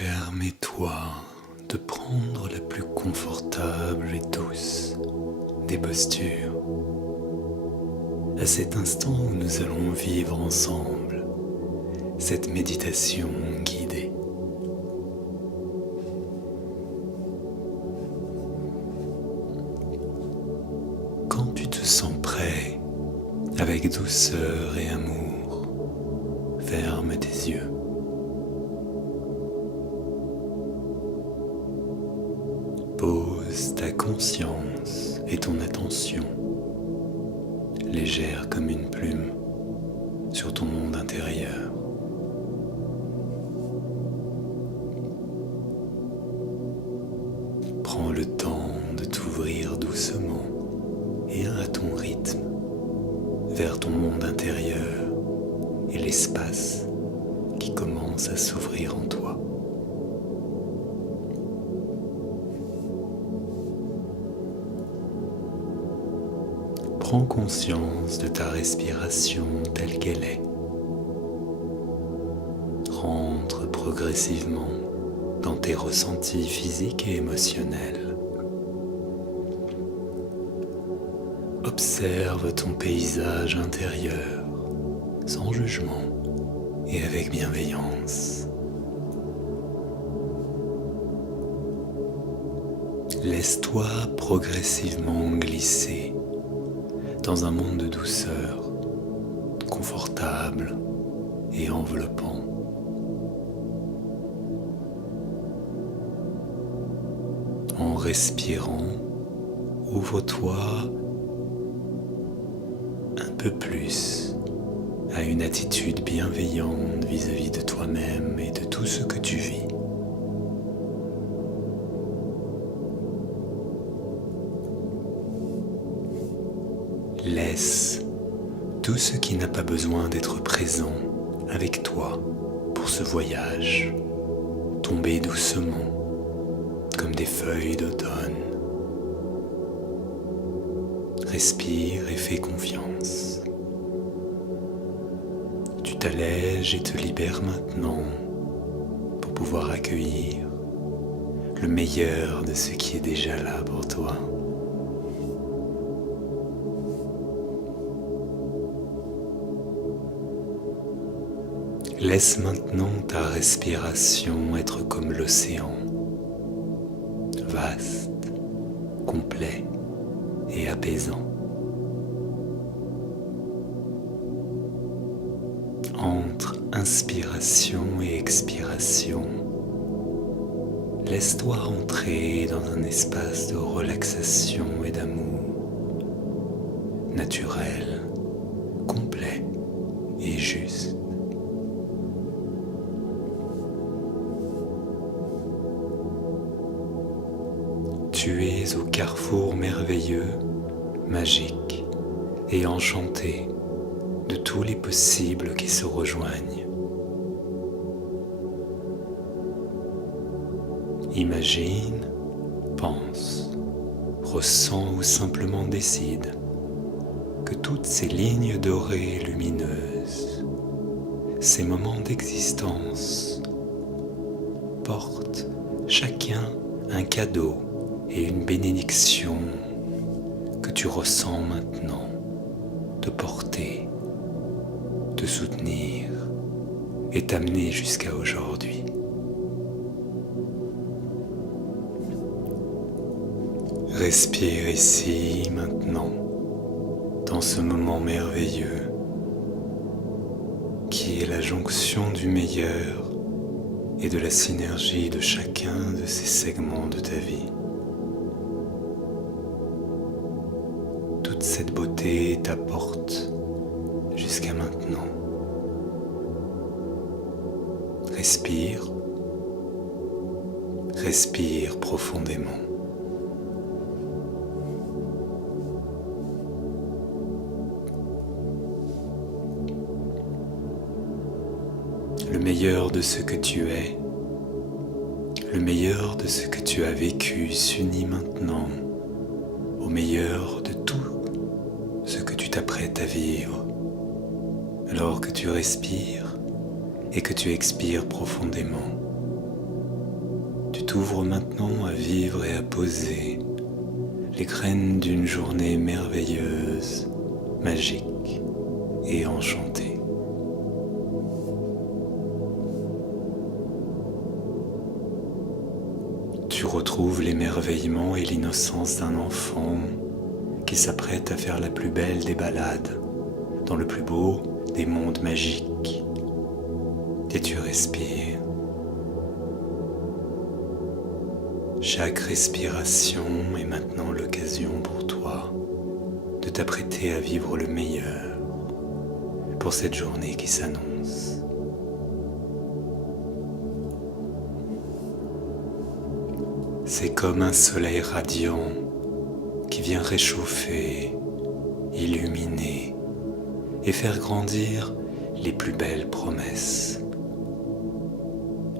Permets-toi de prendre la plus confortable et douce des postures à cet instant où nous allons vivre ensemble cette méditation guidée. Quand tu te sens prêt, avec douceur et amour, ferme tes yeux. Pose ta conscience et ton attention, légère comme une plume, sur ton monde intérieur. Prends le temps de t'ouvrir doucement et à ton rythme vers ton monde intérieur et l'espace qui commence à s'ouvrir en toi. Prends conscience de ta respiration telle qu'elle est. Rentre progressivement dans tes ressentis physiques et émotionnels. Observe ton paysage intérieur sans jugement et avec bienveillance. Laisse-toi progressivement glisser dans un monde de douceur, confortable et enveloppant. En respirant, ouvre-toi un peu plus à une attitude bienveillante vis-à-vis de toi-même et de tout ce que tu vis. Laisse tout ce qui n'a pas besoin d'être présent avec toi pour ce voyage tomber doucement comme des feuilles d'automne. Respire et fais confiance. Tu t'allèges et te libères maintenant pour pouvoir accueillir le meilleur de ce qui est déjà là pour toi. Laisse maintenant ta respiration être comme l'océan, vaste, complet et apaisant. Entre inspiration et expiration, laisse-toi entrer dans un espace de relaxation et d'amour, naturel, complet et juste. Tu es au carrefour merveilleux, magique et enchanté de tous les possibles qui se rejoignent. Imagine, pense, ressens ou simplement décide que toutes ces lignes dorées et lumineuses, ces moments d'existence, portent chacun un cadeau et une bénédiction que tu ressens maintenant te porter, te soutenir et t'amener jusqu'à aujourd'hui. Respire ici, maintenant, dans ce moment merveilleux qui est la jonction du meilleur et de la synergie de chacun de ces segments de ta vie. Toute cette beauté t'apporte jusqu'à maintenant. Respire, respire profondément. Le meilleur de ce que tu es, le meilleur de ce que tu as vécu s'unit maintenant au meilleur de tout ce que tu t'apprêtes à vivre. Alors que tu respires et que tu expires profondément, t'ouvres maintenant à vivre et à poser les graines d'une journée merveilleuse, magique et enchantée. Tu retrouves l'émerveillement et l'innocence d'un enfant qui s'apprête à faire la plus belle des balades dans le plus beau des mondes magiques. Et tu respires. Chaque respiration est maintenant l'occasion pour toi de t'apprêter à vivre le meilleur pour cette journée qui s'annonce. C'est comme un soleil radiant qui vient réchauffer, illuminer et faire grandir les plus belles promesses,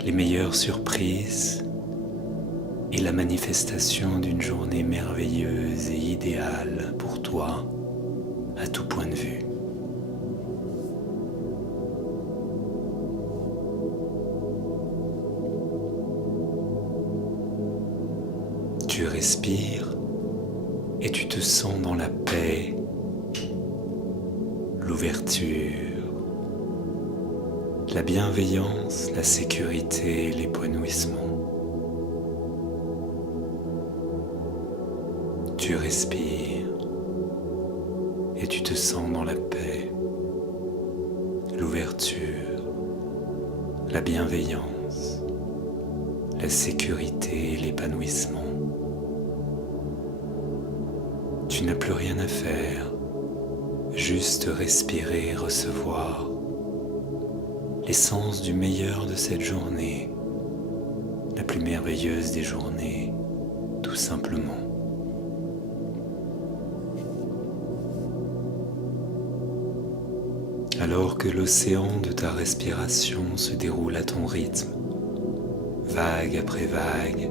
les meilleures surprises et la manifestation d'une journée merveilleuse et idéale pour toi à tout point de vue. Tu respires et tu te sens dans la paix, l'ouverture, la bienveillance, la sécurité et l'épanouissement. Tu respires et tu te sens dans la paix, l'ouverture, la bienveillance, la sécurité et l'épanouissement. Tu n'as plus rien à faire, juste respirer et recevoir l'essence du meilleur de cette journée, la plus merveilleuse des journées, tout simplement. Alors que l'océan de ta respiration se déroule à ton rythme, vague après vague,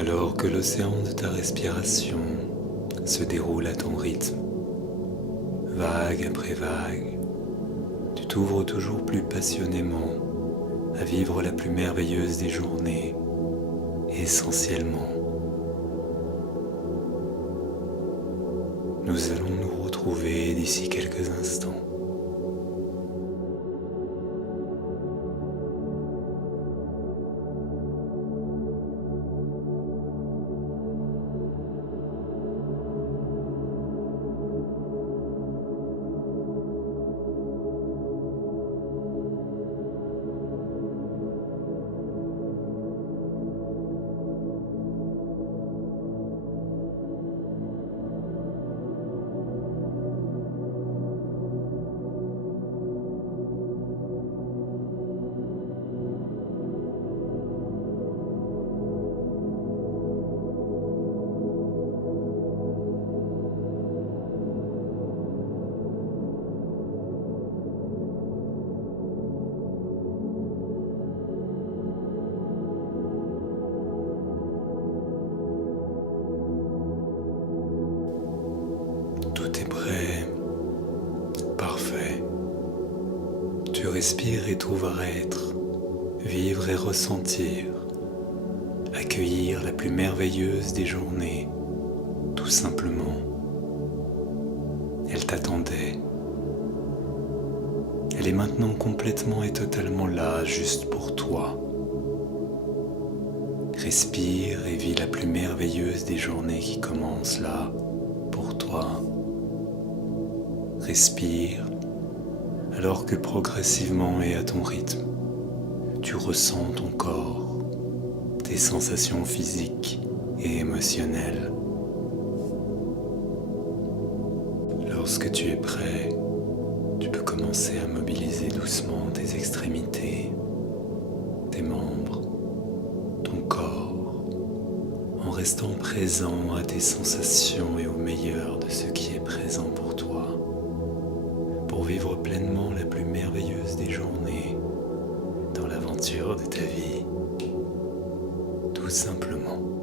alors que l'océan de ta respiration se déroule à ton rythme, vague après vague, tu t'ouvres toujours plus passionnément à vivre la plus merveilleuse des journées, essentiellement. Nous allons nous retrouver d'ici quelques instants. Tout est prêt, parfait. Tu respires et trouves à être, vivre et ressentir, accueillir la plus merveilleuse des journées, tout simplement. Elle t'attendait. Elle est maintenant complètement et totalement là, juste pour toi. Respire et vis la plus merveilleuse des journées qui commence là, pour toi. Respire, alors que progressivement et à ton rythme, tu ressens ton corps, tes sensations physiques et émotionnelles. Lorsque tu es prêt, tu peux commencer à mobiliser doucement tes extrémités, tes membres, ton corps, en restant présent à tes sensations et au meilleur de ce qui est présent pour toi, pour vivre pleinement la plus merveilleuse des journées dans l'aventure de ta vie, tout simplement.